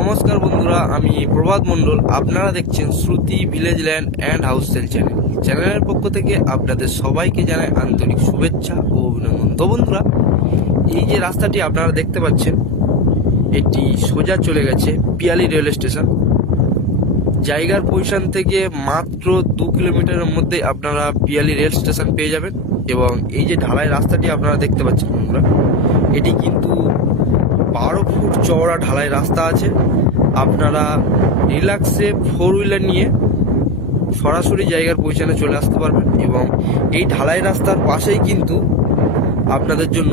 নমস্কার বন্ধুরা, আমি প্রভাত মণ্ডল। আপনারা দেখছেন Shruti village land and house sale চ্যানেলের পক্ষ থেকে আপনাদের সবাইকে জানাই আন্তরিক শুভেচ্ছা ও অভিনন্দন। তো বন্ধুরা, এই যে রাস্তাটি আপনারা দেখতে পাচ্ছেন, এটি সোজা চলে গেছে পিয়ালি রেল স্টেশন। জায়গার পজিশন থেকে মাত্র 2 কিলোমিটারের মধ্যে আপনারা পিয়ালি রেল স্টেশন পেয়ে যাবেন। এবং এই যে ঢালাই রাস্তাটি আপনারা দেখতে পাচ্ছেন বন্ধুরা, এটি কিন্তু 12 ফুট চওড়া ঢালাই রাস্তা আছে। আপনারা রিল্যাক্সে 4 হুইলার নিয়ে সরাসরি জায়গার পজিশনে চলে আসতে পারবেন। এবং এই ঢালাই রাস্তার পাশেই কিন্তু আপনাদের জন্য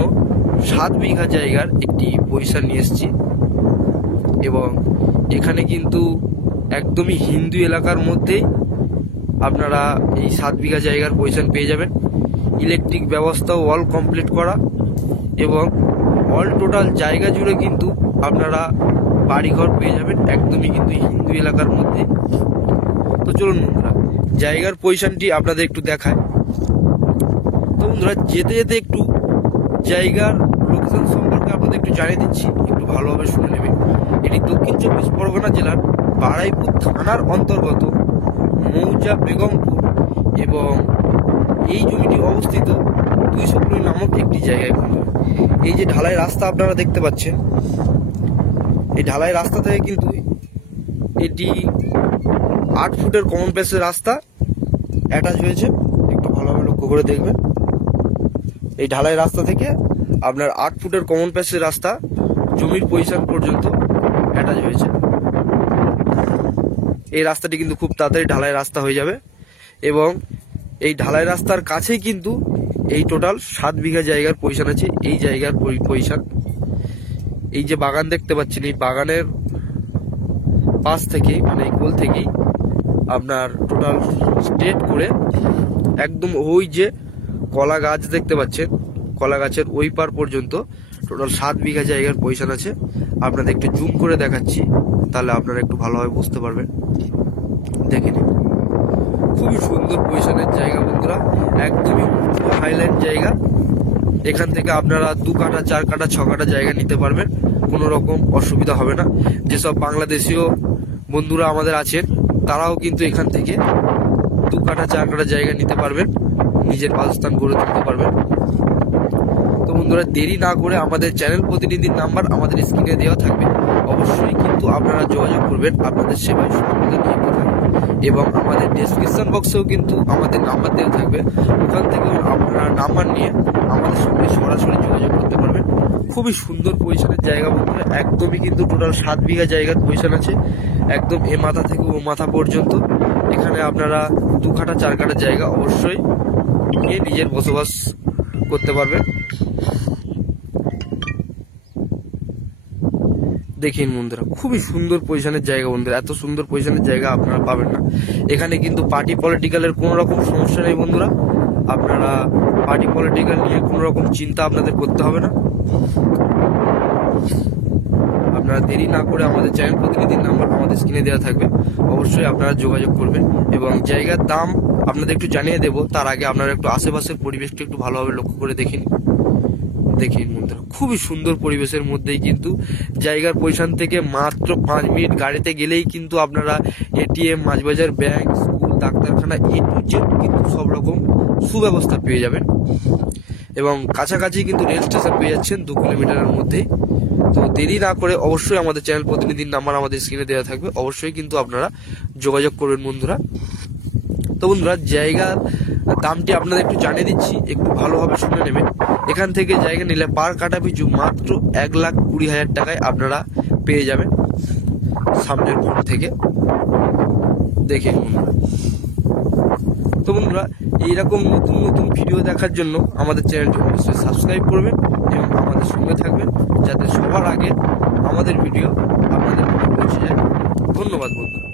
7 বিঘা জায়গার একটি পজিশন নিয়ে এসেছি। এবং এখানে কিন্তু একদমই হিন্দু এলাকার মধ্যেই আপনারা এই 7 বিঘা জায়গার পজিশন পেয়ে যাবেন। ইলেকট্রিক ব্যবস্থাও অল কমপ্লিট করা এবং অল টোটাল জায়গা জুড়ে কিন্তু আপনারা বাড়িঘর পেয়ে যাবেন, একদমই কিন্তু হিন্দু এলাকার মধ্যে। তো চলুন বন্ধুরা, জায়গার পজিশনটি আপনাদের একটু দেখায়। তো বন্ধুরা, যেতে যেতে একটু জায়গার লোকেশন সম্পর্কে আপনাদের একটু জানিয়ে দিচ্ছি, একটু ভালোভাবে শুনে নেবেন। এটি দক্ষিণ 24 পরগনা জেলার বারাইপুর থানার অন্তর্গত মৌজা বেগমপুর এবং এই জমিটি অবস্থিত 200 নামক একটি জায়গায়। বন্ধুরা, এই যে ঢালাই রাস্তা আপনারা দেখতে পাচ্ছেন, এই ঢালাই রাস্তা থেকে কিন্তু এটি 8 ফুটের কমন প্লেসের রাস্তা অ্যাটাচ হয়েছে। একটু ভালোভাবে লক্ষ্য করে দেখবেন, এই ঢালাই রাস্তা থেকে আপনার 8 ফুটের কমন প্লেসের রাস্তা জমির পজিশন পর্যন্ত অ্যাটাচ হয়েছে। এই রাস্তাটি কিন্তু খুব তাড়াতাড়ি ঢালাই রাস্তা হয়ে যাবে। এবং এই ঢালাই রাস্তার কাছেই কিন্তু এই টোটাল 7 বিঘা জায়গার পজিশন আছে। এই জায়গার পজিশন, এই যে বাগান দেখতে পাচ্ছেন, এই বাগানের পাশ থেকে মানে এই কোল থেকেই আপনার টোটাল স্ট্রেট করে একদম ওই যে কলা গাছ দেখতে পাচ্ছেন, কলা গাছের ওই পার পর্যন্ত টোটাল 7 বিঘা জায়গার পজিশন আছে। আপনাদের একটু জুম করে দেখাচ্ছি, তাহলে আপনারা একটু ভালোভাবে বুঝতে পারবেন। দেখে নিন, খুবই সুন্দর পজিশনের জায়গা বন্ধুরা, একদমই হাইল্যান্ড জায়গা। এখান থেকে আপনারা 2 কাঠা 4 কাঠা 6 কাঠা জায়গা নিতে পারবেন, কোনো রকম অসুবিধা হবে না। যেসব বাংলাদেশীয় বন্ধুরা আমাদের আছেন, তারাও কিন্তু এখান থেকে 2 কাঠা 4 কাঠা জায়গা নিতে পারবেন, নিজের বাসস্থান গড়ে তুলতে পারবেন। তো বন্ধুরা, দেরি না করে আমাদের চ্যানেল প্রতিনিধির নাম্বার আমাদের স্ক্রিনে দেওয়া থাকবে, অবশ্যই কিন্তু আপনারা যোগাযোগ করবেন। আপনাদের সেবায় সর্বদা নিয়োজিত থাকবে। এবং আমাদের ডেসক্রিপশন বক্সেও কিন্তু আমাদের নাম্বার দেওয়া থাকবে, ওখান থেকেও আপনারা নাম্বার নিয়ে আমাদের সঙ্গে সরাসরি যোগাযোগ করতে পারবেন। খুবই সুন্দর পজিশনের জায়গা বন্ধুরা, একদমই কিন্তু টোটাল 7 বিঘা জায়গার পজিশন আছে, একদম এ মাথা থেকে ও মাথা পর্যন্ত। এখানে আপনারা 2 কাঠা 4 কাঠা জায়গা অবশ্যই নিয়ে নিজের বসবাস করতে পারবেন। দেখেন বন্ধুরা, খুবই সুন্দর পজিশনের জায়গা বন্ধুরা, এত সুন্দর পজিশনের জায়গা আপনারা পাবেন না। এখানে কিন্তু পার্টি পলিটিক্যালের কোনো রকম সমস্যা নেই বন্ধুরা, আপনারা পার্টি পলিটিক্যাল নিয়ে কোনো রকম চিন্তা আপনাদের করতে হবে না। আপনারা দেরি না করে আমাদের চ্যানেল প্রতিনিধির নাম্বার আমাদের স্ক্রিনে দেওয়া থাকবে, অবশ্যই আপনারা যোগাযোগ করবেন। এবং জায়গার দাম আপনাদের একটু জানিয়ে দেবো, তার আগে আপনারা একটু আশেপাশের পরিবেশটা একটু ভালোভাবে লক্ষ্য করে দেখেন বন্ধুরা, খুবই সুন্দর পরিবেশের মধ্যেই কিন্তু জায়গার পজিশন থেকে মাত্র 5 মিনিট গাড়িতে গেলেই কিন্তু আপনারা এটিএম, মাছবাজার, ব্যাংক, স্কুল, ডাক্তারখানা, এ টু জেড কিন্তু সব রকম সুব্যবস্থা পেয়ে যাবেন। এবং কাছাকাছি কিন্তু রেল স্টেশন পেয়ে যাচ্ছেন 2 কিলোমিটারের মধ্যেই। তো দেরি না করে অবশ্যই আমাদের চ্যানেল প্রতিনিধির নাম্বার আমাদের স্ক্রিনে দেওয়া থাকবে, অবশ্যই কিন্তু আপনারা যোগাযোগ করবেন বন্ধুরা। তো বন্ধুরা, জায়গার দামটি আপনাদের একটু জানিয়ে দিচ্ছি, একটু ভালোভাবে শুনে নেবেন। এখান থেকে জায়গা নিলে পার কাঠা পিছু মাত্র 1,20,000 টাকায় আপনারা পেয়ে যাবেন সামনের ফোন থেকে। দেখে বন্ধুরা, তো বন্ধুরা, এইরকম নতুন নতুন ভিডিও দেখার জন্য আমাদের চ্যানেলটি অবশ্যই সাবস্ক্রাইব করবেন এবং আমাদের সঙ্গে থাকবেন, যাতে সবার আগে আমাদের ভিডিও আপনাদের পৌঁছে যায়। ধন্যবাদ বন্ধুরা।